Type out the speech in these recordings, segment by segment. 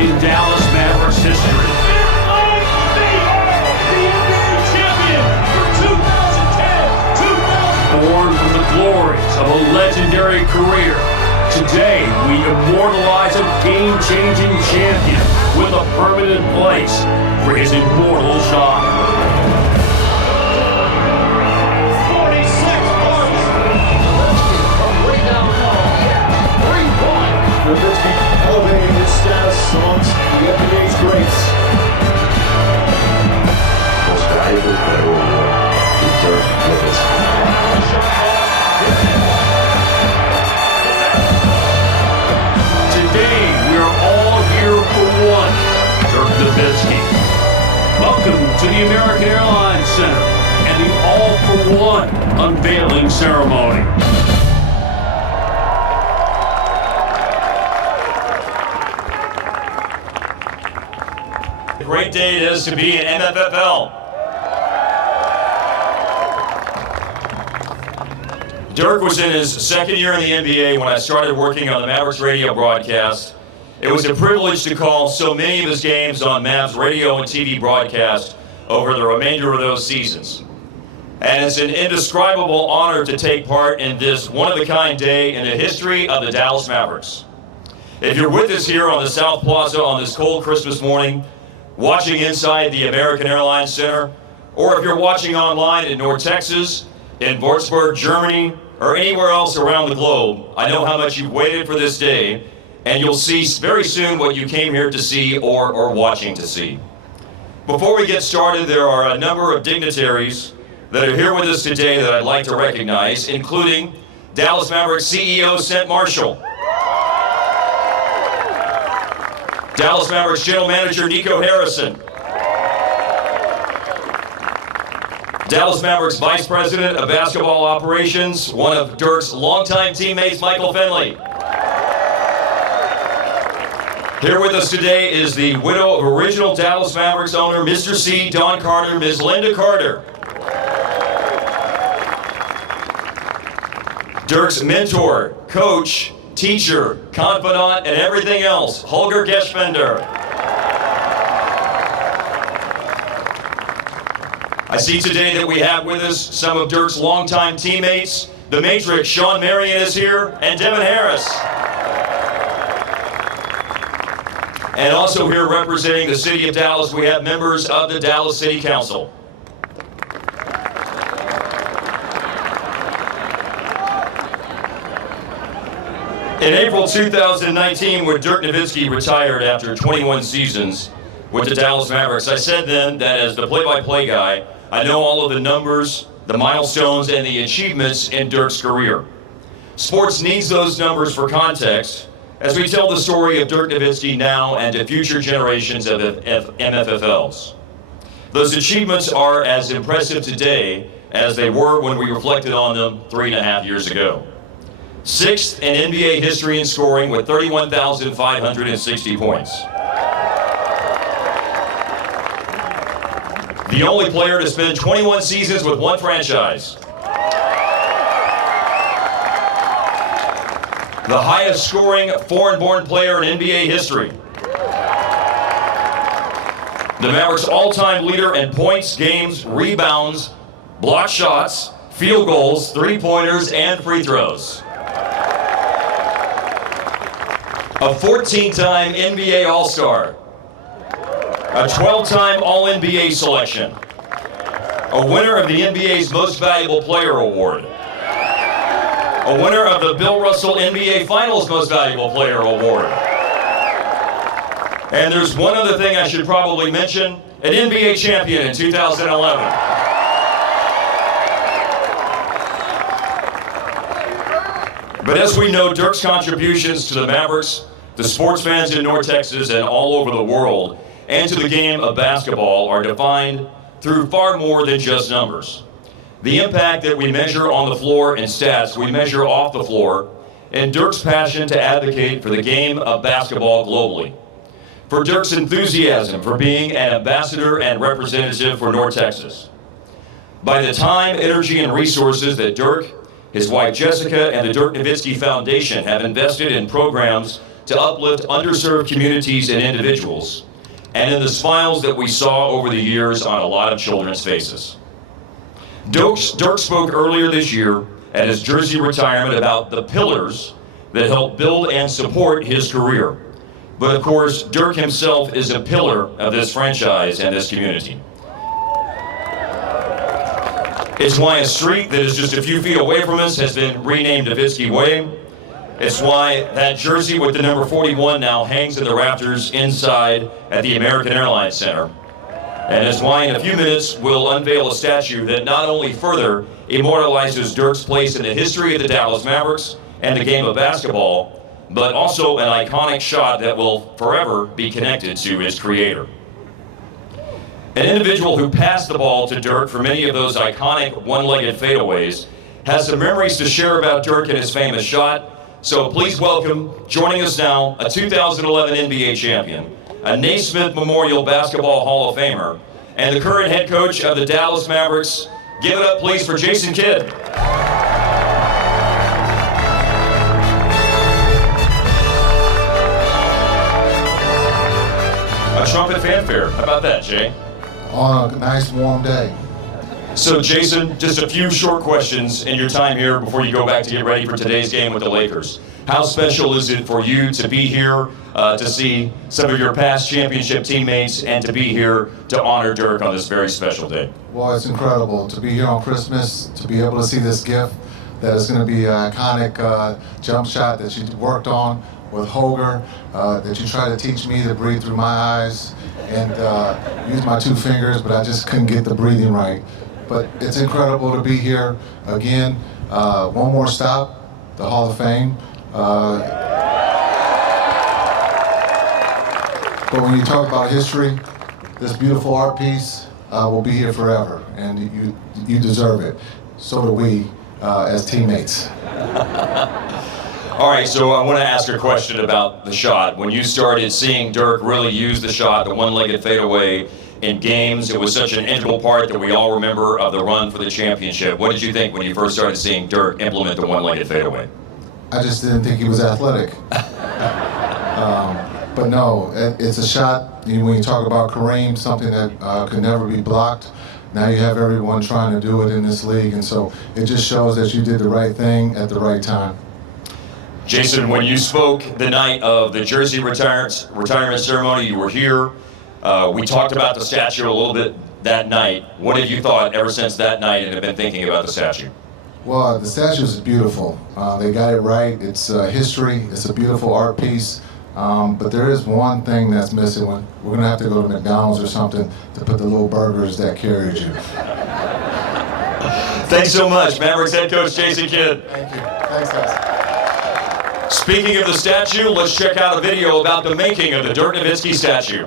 in Dallas Mavericks history. Born from the glories of a legendary career, today we immortalize a game-changing champion with a permanent place for his immortal shot. 46 points. Nowitzki from way down low. 3-point. Nowitzki elevating his status amongst the NBA's greats. Most valuable player award to Dirk Nowitzki. Today, we are all here for one, Dirk Nowitzki. Welcome to the American Airlines Center and the all-for-one unveiling ceremony. A great day it is to be in MFFL. Dirk was in his second year in the NBA when I started working on the Mavericks radio broadcast. It was a privilege to call so many of his games on Mavs radio and TV broadcast over the remainder of those seasons. And it's an indescribable honor to take part in this one-of-a-kind day in the history of the Dallas Mavericks. If you're with us here on the South Plaza on this cold Christmas morning, watching inside the American Airlines Center, or if you're watching online in North Texas, in Würzburg, Germany, or anywhere else around the globe, I know how much you've waited for this day, and you'll see very soon what you came here to see or watching to see. Before we get started, there are a number of dignitaries that are here with us today that I'd like to recognize, including Dallas Mavericks CEO Sent Marshall, Dallas Mavericks General Manager Nico Harrison, Dallas Mavericks Vice President of Basketball Operations, one of Dirk's longtime teammates, Michael Finley. Here with us today is the widow of original Dallas Mavericks owner, Mr. C, Don Carter, Ms. Linda Carter. Dirk's mentor, coach, teacher, confidant, and everything else, Holger Geschwender. I see today that we have with us some of Dirk's longtime teammates. The Matrix, Sean Marion is here, and Devin Harris. And also here representing the city of Dallas, we have members of the Dallas City Council. In April 2019, when Dirk Nowitzki retired after 21 seasons with the Dallas Mavericks, I said then that as the play-by-play guy, I know all of the numbers, the milestones, and the achievements in Dirk's career. Sports needs those numbers for context as we tell the story of Dirk Nowitzki now and to future generations of MFFLs. Those achievements are as impressive today as they were when we reflected on them 3.5 years ago. 6th in NBA history in scoring with 31,560 points. The only player to spend 21 seasons with one franchise. The highest scoring foreign-born player in NBA history. The Mavericks' all-time leader in points, games, rebounds, block shots, field goals, three-pointers, and free throws. A 14-time NBA All-Star. A 12-time All-NBA selection. A winner of the NBA's Most Valuable Player Award. A winner of the Bill Russell NBA Finals Most Valuable Player Award. And there's one other thing I should probably mention, an NBA champion in 2011. But as we know, Dirk's contributions to the Mavericks, to sports fans in North Texas and all over the world, and to the game of basketball are defined through far more than just numbers. The impact that we measure on the floor in stats, we measure off the floor, and Dirk's passion to advocate for the game of basketball globally. For Dirk's enthusiasm for being an ambassador and representative for North Texas. By the time, energy, and resources that Dirk, his wife Jessica, and the Dirk Nowitzki Foundation have invested in programs to uplift underserved communities and individuals, and in the smiles that we saw over the years on a lot of children's faces. Dirk spoke earlier this year at his jersey retirement about the pillars that helped build and support his career. But of course, Dirk himself is a pillar of this franchise and this community. It's why a street that is just a few feet away from us has been renamed Nowitzki Way. It's why that jersey with the number 41 now hangs in the rafters inside at the American Airlines Center. And it's why in a few minutes we'll unveil a statue that not only further immortalizes Dirk's place in the history of the Dallas Mavericks and the game of basketball, but also an iconic shot that will forever be connected to his creator. An individual who passed the ball to Dirk for many of those iconic one-legged fadeaways has some memories to share about Dirk and his famous shot. So please welcome, joining us now, a 2011 NBA champion, a Naismith Memorial Basketball Hall of Famer, and the current head coach of the Dallas Mavericks. Give it up, please, for Jason Kidd. A trumpet fanfare. How about that, Jay? On a nice warm day. So, Jason, just a few short questions in your time here before you go back to get ready for today's game with the Lakers. How special is it for you to be here to see some of your past championship teammates and to be here to honor Dirk on this very special day? Well, it's incredible to be here on Christmas, to be able to see this gift that is going to be an iconic jump shot that you worked on with Holger, that you tried to teach me to breathe through my eyes and use my two fingers, but I just couldn't get the breathing right. But it's incredible to be here again. One more stop, the Hall of Fame. But when you talk about history, this beautiful art piece will be here forever, and you deserve it. So do we as teammates. All right, so I want to ask a question about the shot. When you started seeing Dirk really use the shot, the one-legged fadeaway in games, it was such an integral part that we all remember of the run for the championship. What did you think when you first started seeing Dirk implement the one-legged fadeaway? I just didn't think he was athletic. But no, it's a shot. When you talk about Kareem, something that could never be blocked. Now you have everyone trying to do it in this league, and so it just shows that you did the right thing at the right time. Jason, when you spoke the night of the jersey retirement ceremony, you were here. We talked about the statue a little bit that night. What have you thought ever since that night and have been thinking about the statue? Well, the statue is beautiful. They got it right. It's history. It's a beautiful art piece. But there is one thing that's missing. We're going to have to go to McDonald's or something to put the little burgers that carried you. Thanks so much, Mavericks head coach Jason Kidd. Thank you. Thanks, guys. Speaking of the statue, let's check out a video about the making of the Dirk Nowitzki statue.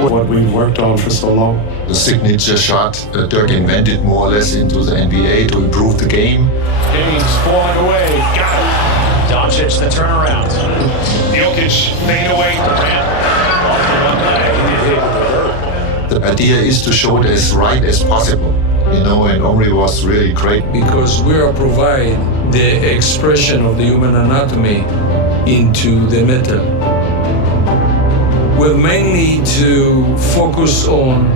What we worked on for so long. The signature shot Dirk invented more or less into the NBA to improve the game. Gaines falling away. Got it. Doncic the turnaround. Jokic fade away. The idea is to show it as right as possible. And Omri was really great. Because we are providing the expression of the human anatomy into the metal. We're mainly to focus on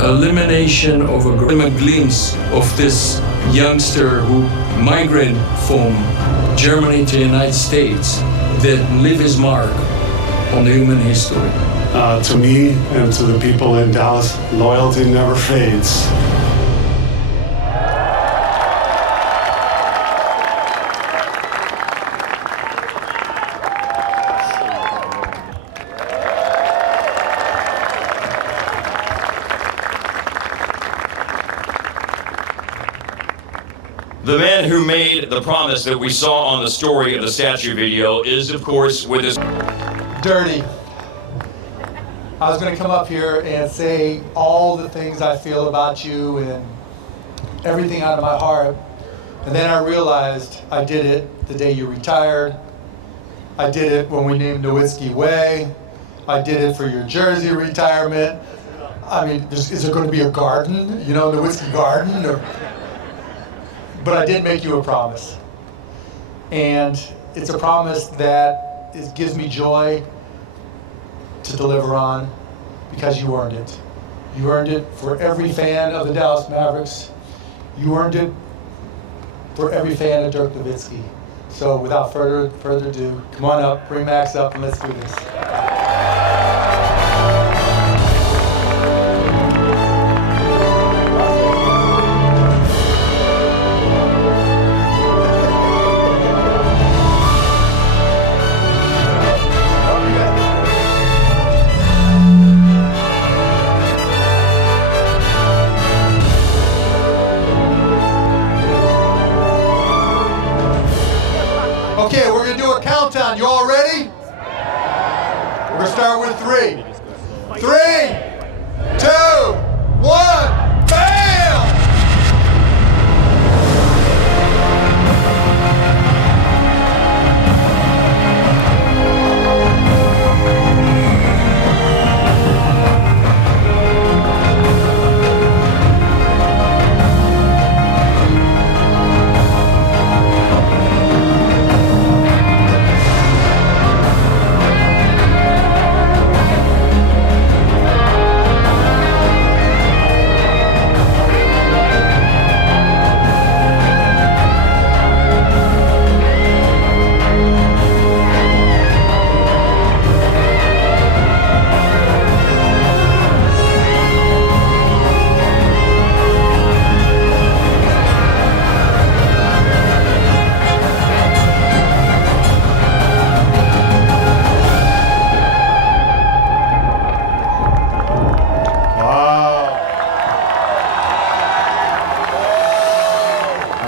elimination of a glimpse of this youngster who migrated from Germany to the United States that leave his mark on the human history. To me and to the people in Dallas, loyalty never fades. The man who made the promise that we saw on the story of the statue video is, of course, with his... Dirty. I was going to come up here and say all the things I feel about you and everything out of my heart. And then I realized I did it the day you retired. I did it when we named Nowitzki Way. I did it for your jersey retirement. I mean, is there going to be a garden? You know, Nowitzki Garden? Or... but I did make you a promise. And it's a promise that gives me joy to deliver on because you earned it. You earned it for every fan of the Dallas Mavericks. You earned it for every fan of Dirk Nowitzki. So without further ado, come on up, bring Max up, and let's do this. Okay, we're gonna do a countdown. You all ready? We're gonna start with 3. 3, 2, 1, bam!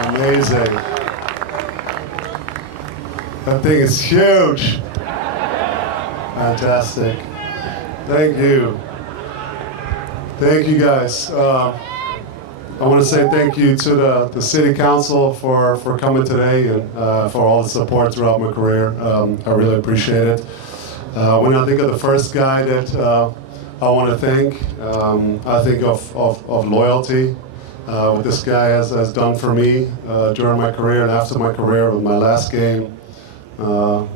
Amazing. That thing is huge. Fantastic. Thank you. Thank you guys. I want to say thank you to the City Council for coming today and for all the support throughout my career. I really appreciate it. When I think of the first guy that I want to thank, I think of loyalty. What this guy has done for me during my career and after my career, with my last game,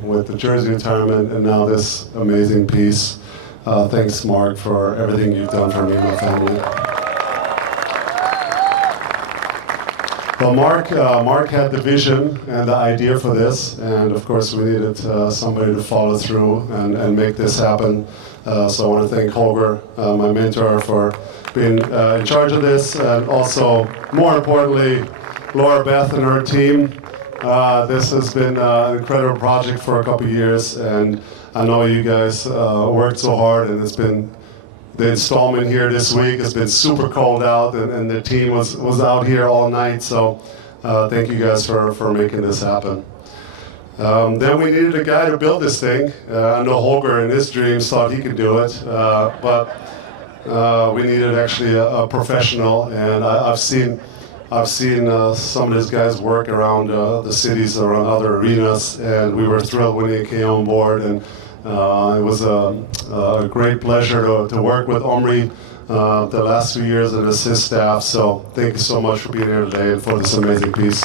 with the jersey retirement, and now this amazing piece. Thanks, Mark, for everything you've done for me and my family. Well, Mark had the vision and the idea for this, and of course we needed somebody to follow through and make this happen. So I want to thank Holger, my mentor, for being in charge of this, and also, more importantly, Laura Beth and her team. This has been an incredible project for a couple of years, and I know you guys worked so hard, and it's been the installment here this week. It's been super cold out, and the team was out here all night, so thank you guys for making this happen. Then we needed a guy to build this thing. I know Holger in his dreams thought he could do it, but we needed actually a professional, and I've seen some of these guys work around the cities, around other arenas, and we were thrilled when he came on board, and it was a great pleasure to work with Omri the last few years and his staff, so thank you so much for being here today and for this amazing piece.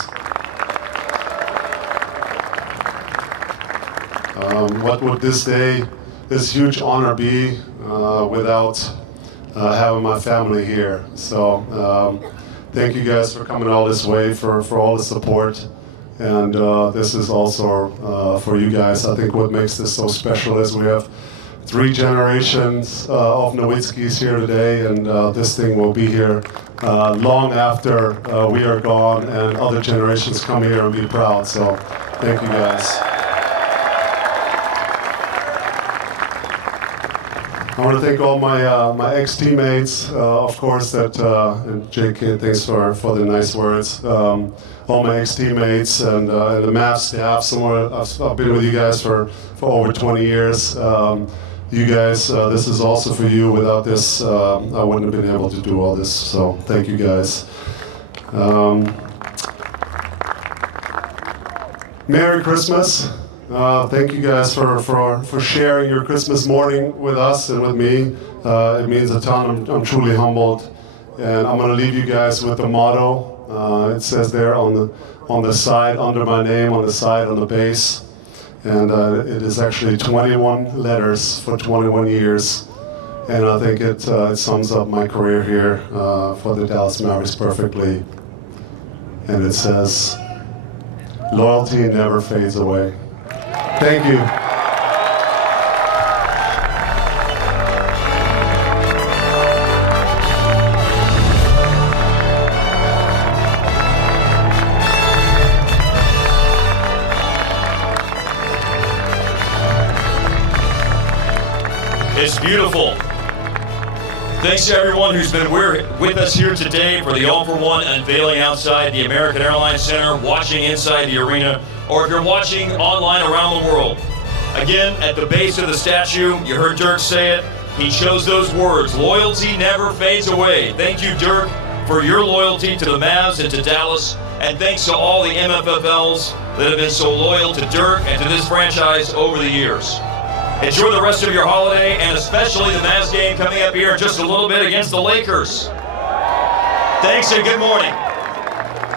What would this day, this huge honor be without having my family here? So thank you guys for coming all this way, for all the support. And this is also for you guys. I think what makes this so special is we have 3 generations of Nowitzkis here today, and this thing will be here long after we are gone, and other generations come here and be proud. So thank you guys. I want to thank all my ex-teammates, of course, and Jake, thanks for the nice words. All my ex-teammates and the Mavs staff. I've been with you guys for over 20 years. You guys, this is also for you. Without this, I wouldn't have been able to do all this. So thank you guys. Merry Christmas. Thank you guys for sharing your Christmas morning with us and with me. It means a ton. I'm truly humbled. And I'm going to leave you guys with the motto It says there on the side, under my name, on the side, on the base. And it is actually 21 letters for 21 years. And I think it sums up my career here for the Dallas Mavericks perfectly. And it says, loyalty never fades away. Thank you. It's beautiful. Thanks to everyone who's been with us here today for the all-for-one unveiling outside the American Airlines Center, watching inside the arena, or if you're watching online around the world. Again, at the base of the statue, you heard Dirk say it. He chose those words, loyalty never fades away. Thank you, Dirk, for your loyalty to the Mavs and to Dallas, and thanks to all the MFFLs that have been so loyal to Dirk and to this franchise over the years. Enjoy the rest of your holiday, and especially the Mavs game coming up here in just a little bit against the Lakers. Thanks and good morning.